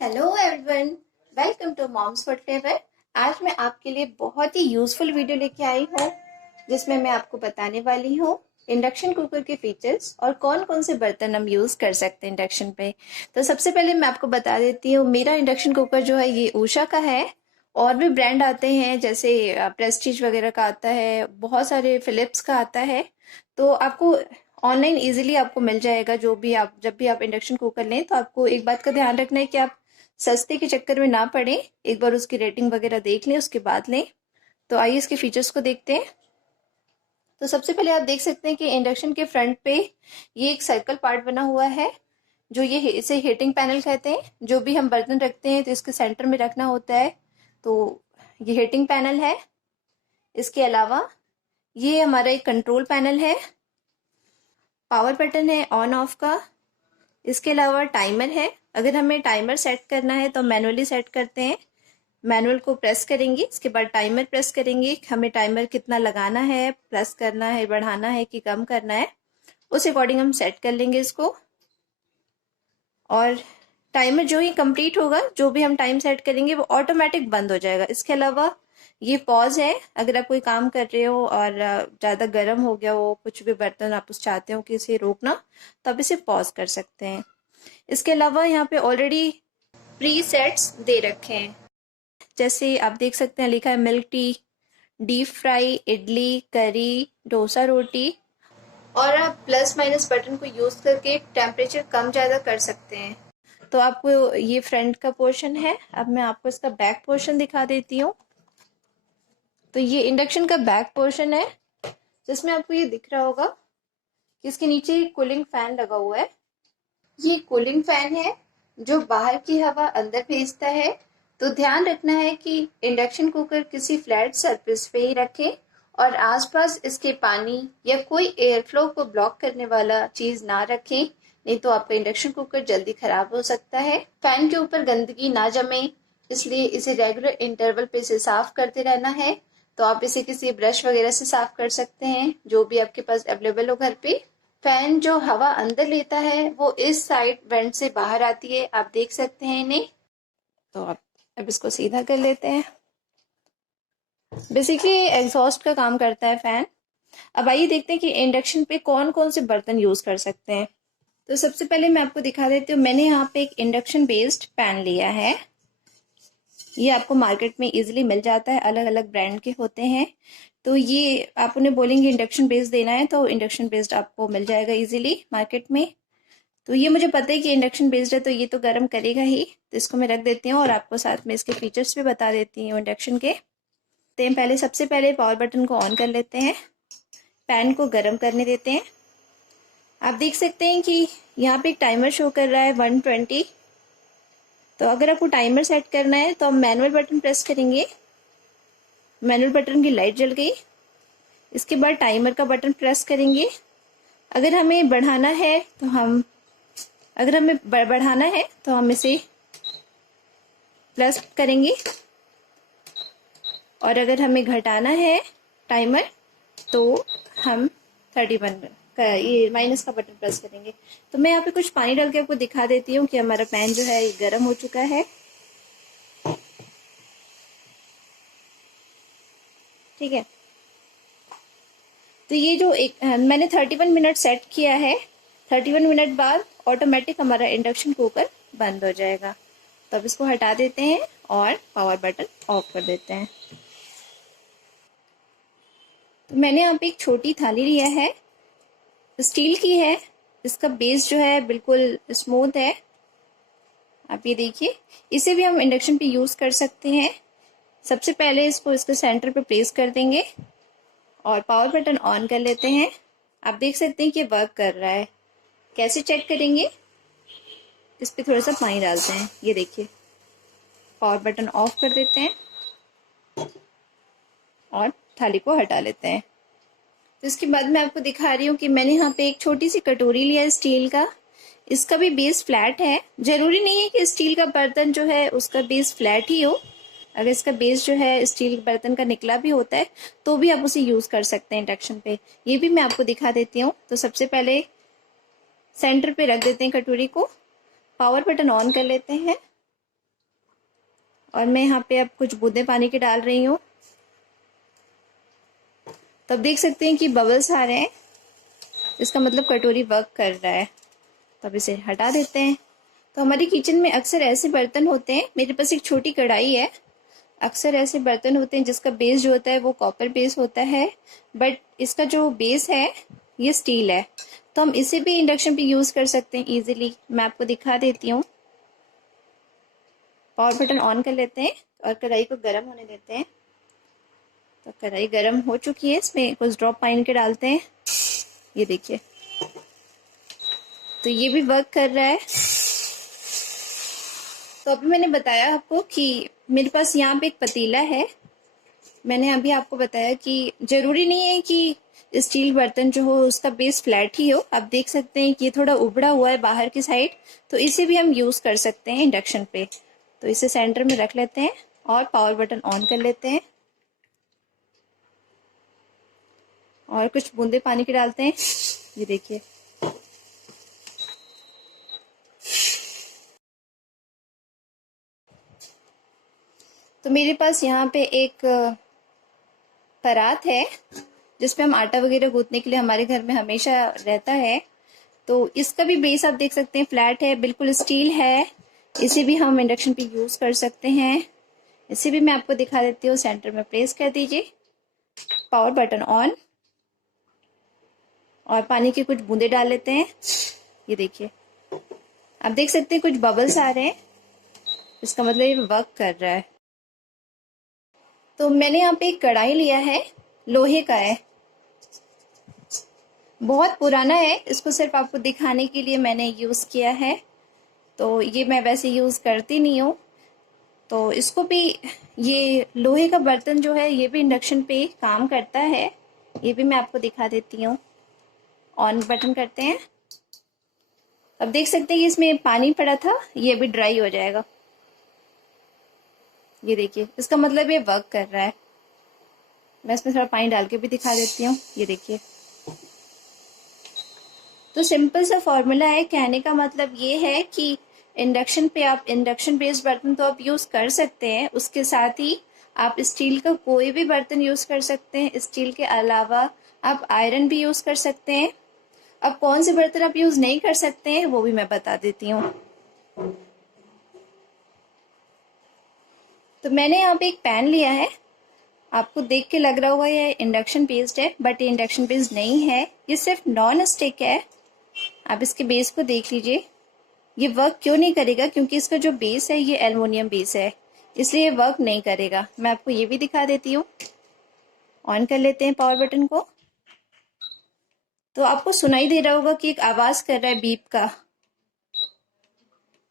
Hello everyone, welcome to Mom's Food Favour. आज मैं आपके लिए बहुत ही यूजफुल वीडियो लेके आई हूँ जिसमें मैं आपको बताने वाली हूँ इंडक्शन कुकर के फीचर्स और कौन कौन से बर्तन हम यूज कर सकते हैं इंडक्शन पे। तो सबसे पहले मैं आपको बता देती हूँ, मेरा इंडक्शन कुकर जो है ये उषा का है। और भी ब्रांड आते हैं जैसे प्रेस्टीज वगैरह का आता है, बहुत सारे फिलिप्स का आता है। तो आपको ऑनलाइन इजीली आपको मिल जाएगा। जो भी आप जब भी आप इंडक्शन कुकर लें तो आपको एक बात का ध्यान रखना है कि आप सस्ते के चक्कर में ना पड़े, एक बार उसकी रेटिंग वगैरह देख लें उसके बाद लें। तो आइए इसके फीचर्स को देखते हैं। तो सबसे पहले आप देख सकते हैं कि इंडक्शन के फ्रंट पे ये एक सर्कल पार्ट बना हुआ है, जो ये इसे हीटिंग पैनल कहते हैं। जो भी हम बर्तन रखते हैं तो इसके सेंटर में रखना होता है, तो ये हीटिंग पैनल है। इसके अलावा ये हमारा एक कंट्रोल पैनल है, पावर बटन है ऑन ऑफ का। इसके अलावा टाइमर है, अगर हमें टाइमर सेट करना है तो मैनुअली सेट करते हैं। मैनुअल को प्रेस करेंगे, इसके बाद टाइमर प्रेस करेंगे। हमें टाइमर कितना लगाना है, प्रेस करना है, बढ़ाना है कि कम करना है, उस अकॉर्डिंग हम सेट कर लेंगे इसको। और टाइमर जो ही कंप्लीट होगा, जो भी हम टाइम सेट करेंगे वो ऑटोमेटिक बंद हो जाएगा। इसके अलावा ये पॉज है, अगर आप कोई काम कर रहे हो और ज़्यादा गर्म हो गया हो कुछ भी बर्तन, आप उस चाहते हो कि इसे रोकना, तो आप इसे पॉज कर सकते हैं। इसके अलावा यहाँ पे ऑलरेडी प्री सेट्स दे रखे हैं, जैसे आप देख सकते हैं लिखा है milk tea, deep fry, idli, करी, डोसा रोटी। और आप प्लस माइनस बटन को यूज करके टेम्परेचर कम ज़्यादा कर सकते हैं। तो आपको ये फ्रंट का पोर्शन है। अब मैं आपको इसका बैक पोर्शन दिखा देती हूँ। तो ये इंडक्शन का बैक पोर्शन है, जिसमें आपको ये दिख रहा होगा कि इसके नीचे कूलिंग फैन लगा हुआ है। ये कूलिंग फैन है जो बाहर की हवा अंदर भेजता है। तो ध्यान रखना है कि इंडक्शन कुकर किसी फ्लैट सरफेस पे ही रखें और आसपास इसके पानी या कोई एयर फ्लो को ब्लॉक करने वाला चीज ना रखें, नहीं तो आपका इंडक्शन कुकर जल्दी खराब हो सकता है। फैन के ऊपर गंदगी ना जमे, इसलिए इसे रेगुलर इंटरवल पे इसे साफ करते रहना है। तो आप इसे किसी ब्रश वगैरह से साफ कर सकते हैं, जो भी आपके पास अवेलेबल हो घर पे। फैन जो हवा अंदर लेता है वो इस साइड वेंट से बाहर आती है, आप देख सकते हैं इन्हें। तो आप अब इसको सीधा कर लेते हैं। बेसिकली एग्जॉस्ट का काम करता है फैन। अब आइए देखते हैं कि इंडक्शन पे कौन कौन से बर्तन यूज कर सकते हैं। तो सबसे पहले मैं आपको दिखा देती हूँ, मैंने यहाँ पे एक इंडक्शन बेस्ड पैन लिया है। ये आपको मार्केट में इजीली मिल जाता है, अलग अलग ब्रांड के होते हैं। तो ये आप उन्हें बोलेंगे इंडक्शन बेस्ड देना है तो इंडक्शन बेस्ड आपको मिल जाएगा इजीली मार्केट में। तो ये मुझे पता है कि इंडक्शन बेस्ड है तो ये तो गर्म करेगा ही, तो इसको मैं रख देती हूँ और आपको साथ में इसके फीचर्स भी बता देती हूँ इंडक्शन के। तो पहले सबसे पहले पावर बटन को ऑन कर लेते हैं, पैन को गर्म करने देते हैं। आप देख सकते हैं कि यहाँ पे एक टाइमर शो कर रहा है 120। तो अगर आपको टाइमर सेट करना है तो हम मैनुअल बटन प्रेस करेंगे, मैनुअल बटन की लाइट जल गई। इसके बाद टाइमर का बटन प्रेस करेंगे। अगर हमें बढ़ाना है तो हम बढ़ाना है तो हम इसे प्लस करेंगे, और अगर हमें घटाना है टाइमर तो हम 31 का ये माइनस का बटन प्रेस करेंगे। तो मैं यहाँ पे कुछ पानी डाल के आपको दिखा देती हूँ कि हमारा पैन जो है ये गर्म हो चुका है। ठीक है, तो ये जो मैंने 31 मिनट सेट किया है, 31 मिनट बाद ऑटोमेटिक हमारा इंडक्शन कुकर बंद हो जाएगा। तो अब इसको हटा देते हैं और पावर बटन ऑफ कर देते हैं। तो मैंने यहाँ पे एक छोटी थाली लिया है, स्टील की है। इसका बेस जो है बिल्कुल स्मूथ है, आप ये देखिए। इसे भी हम इंडक्शन पे यूज कर सकते हैं। सबसे पहले इसको इसके सेंटर पे प्लेस कर देंगे और पावर बटन ऑन कर लेते हैं। आप देख सकते हैं कि वर्क कर रहा है। कैसे चेक करेंगे, इस पे थोड़ा सा पानी डालते हैं, ये देखिए। पावर बटन ऑफ कर देते हैं और थाली को हटा लेते हैं। तो इसके बाद मैं आपको दिखा रही हूँ कि मैंने यहाँ पे एक छोटी सी कटोरी लिया है स्टील का। इसका भी बेस फ्लैट है, जरूरी नहीं है कि स्टील का बर्तन जो है उसका बेस फ्लैट ही हो। अगर इसका बेस जो है स्टील बर्तन का निकला भी होता है तो भी आप उसे यूज कर सकते हैं इंडक्शन पे। ये भी मैं आपको दिखा देती हूँ। तो सबसे पहले सेंटर पे रख देते हैं कटोरी को, पावर बटन ऑन कर लेते हैं और मैं यहाँ पे अब कुछ बूंदे पानी के डाल रही हूँ। तब देख सकते हैं कि बबल्स आ रहे हैं, इसका मतलब कटोरी वर्क कर रहा है। तब इसे हटा देते हैं। तो हमारी किचन में अक्सर ऐसे बर्तन होते हैं, मेरे पास एक छोटी कढ़ाई है, अक्सर ऐसे बर्तन होते हैं जिसका बेस जो होता है वो कॉपर बेस होता है, बट इसका जो बेस है ये स्टील है। तो हम इसे भी इंडक्शन पे यूज़ कर सकते हैं इजीली। मैं आपको दिखा देती हूँ। पावर बटन ऑन कर लेते हैं और कढ़ाई को गर्म होने देते हैं। तो कढ़ाई गर्म हो चुकी है, इसमें कुछ ड्रॉप पानी के डालते हैं। ये देखिए, तो ये भी वर्क कर रहा है। तो अभी मैंने बताया आपको कि मेरे पास यहाँ पे एक पतीला है। मैंने अभी आपको बताया कि जरूरी नहीं है कि स्टील बर्तन जो हो उसका बेस फ्लैट ही हो। आप देख सकते हैं कि ये थोड़ा उबड़ा हुआ है बाहर की साइड, तो इसे भी हम यूज कर सकते हैं इंडक्शन पे। तो इसे सेंटर में रख लेते हैं और पावर बटन ऑन कर लेते हैं और कुछ बूंदे पानी के डालते हैं। ये देखिए, तो मेरे पास यहाँ पे एक परात है जिसपे हम आटा वगैरह गूंथने के लिए हमारे घर में हमेशा रहता है। तो इसका भी बेस आप देख सकते हैं फ्लैट है, बिल्कुल स्टील है। इसे भी हम इंडक्शन पे यूज कर सकते हैं। इसे भी मैं आपको दिखा देती हूँ। सेंटर में प्रेस कर दीजिए, पावर बटन ऑन, और पानी के कुछ बूंदे डाल लेते हैं। ये देखिए, आप देख सकते हैं कुछ बबल्स आ रहे हैं, इसका मतलब ये वर्क कर रहा है। तो मैंने यहाँ पे एक कढ़ाई लिया है, लोहे का है, बहुत पुराना है। इसको सिर्फ आपको दिखाने के लिए मैंने यूज किया है। तो ये मैं वैसे यूज करती नहीं हूँ। तो इसको भी, ये लोहे का बर्तन जो है ये भी इंडक्शन पे काम करता है। ये भी मैं आपको दिखा देती हूँ। ऑन बटन करते हैं। अब देख सकते हैं कि इसमें पानी पड़ा था, ये भी ड्राई हो जाएगा। ये देखिए, इसका मतलब ये वर्क कर रहा है। मैं इसमें थोड़ा पानी डाल के भी दिखा देती हूँ। ये देखिए, तो सिंपल सा फॉर्मूला है। कहने का मतलब ये है कि इंडक्शन पे आप इंडक्शन बेस्ड बर्तन तो आप यूज कर सकते हैं, उसके साथ ही आप स्टील का कोई भी बर्तन यूज कर सकते हैं। स्टील के अलावा आप आयरन भी यूज कर सकते हैं। अब कौन से बर्तन आप यूज नहीं कर सकते हैं वो भी मैं बता देती हूँ। तो मैंने यहाँ पे एक पैन लिया है, आपको देख के लग रहा होगा ये इंडक्शन बेस्ड है, बट ये इंडक्शन बेस्ड नहीं है, ये सिर्फ नॉन स्टिक है। आप इसके बेस को देख लीजिए, ये वर्क क्यों नहीं करेगा, क्योंकि इसका जो बेस है ये एल्युमिनियम बेस है, इसलिए ये वर्क नहीं करेगा। मैं आपको ये भी दिखा देती हूँ। ऑन कर लेते हैं पावर बटन को। तो आपको सुनाई दे रहा होगा कि एक आवाज कर रहा है बीप का,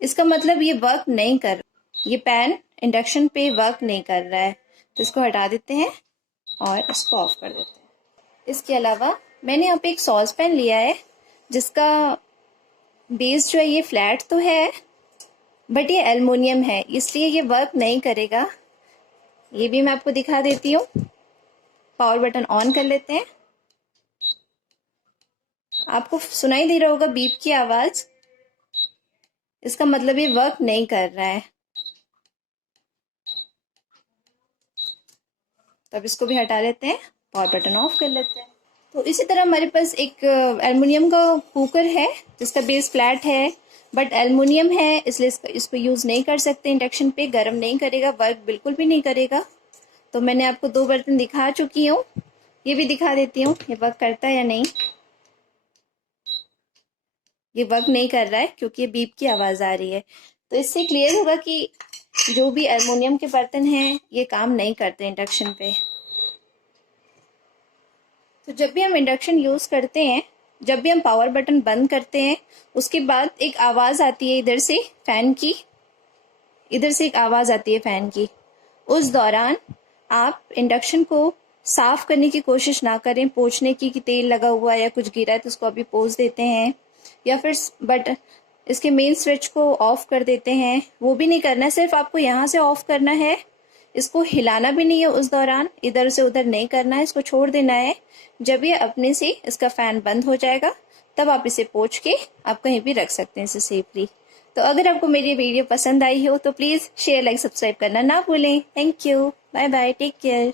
इसका मतलब ये वर्क नहीं कर रहा, ये पैन इंडक्शन पे वर्क नहीं कर रहा है। तो इसको हटा देते हैं और इसको ऑफ कर देते हैं। इसके अलावा मैंने यहाँ पे एक सॉस पैन लिया है जिसका बेस जो है ये फ्लैट तो है, बट ये एल्युमिनियम है, इसलिए ये वर्क नहीं करेगा। ये भी मैं आपको दिखा देती हूँ। पावर बटन ऑन कर लेते हैं। आपको सुनाई दे रहा होगा बीप की आवाज, इसका मतलब ये वर्क नहीं कर रहा है। तब इसको भी हटा लेते हैं, पावर बटन ऑफ कर लेते हैं। तो इसी तरह हमारे पास एक एल्युमिनियम का कुकर है जिसका बेस फ्लैट है, बट एल्युमिनियम है, इसलिए इसको यूज नहीं कर सकते इंडक्शन पे, गर्म नहीं करेगा, वर्क बिल्कुल भी नहीं करेगा। तो मैंने आपको दो बर्तन दिखा चुकी हूँ, ये भी दिखा देती हूँ ये वर्क करता है या नहीं। ये वर्क नहीं कर रहा है क्योंकि ये बीप की आवाज आ रही है। तो इससे क्लियर होगा कि जो भी एल्युमिनियम के बर्तन हैं ये काम नहीं करते इंडक्शन पे। तो जब भी हम इंडक्शन यूज करते हैं, जब भी हम पावर बटन बंद करते हैं, उसके बाद एक आवाज आती है इधर से फैन की, इधर से एक आवाज आती है फैन की। उस दौरान आप इंडक्शन को साफ करने की कोशिश ना करें, पोंछने की कि तेल लगा हुआ है या कुछ गिरा है तो उसको अभी पोंछ देते हैं, या फिर बट इसके मेन स्विच को ऑफ कर देते हैं, वो भी नहीं करना है। सिर्फ आपको यहाँ से ऑफ करना है, इसको हिलाना भी नहीं है उस दौरान, इधर से उधर नहीं करना है, इसको छोड़ देना है। जब ये अपने से इसका फैन बंद हो जाएगा तब आप इसे पोंछ के आप कहीं भी रख सकते हैं इसे सेफली। तो अगर आपको मेरी वीडियो पसंद आई हो तो प्लीज़ शेयर, लाइक, सब्सक्राइब करना ना भूलें। Thank you, bye bye, take care.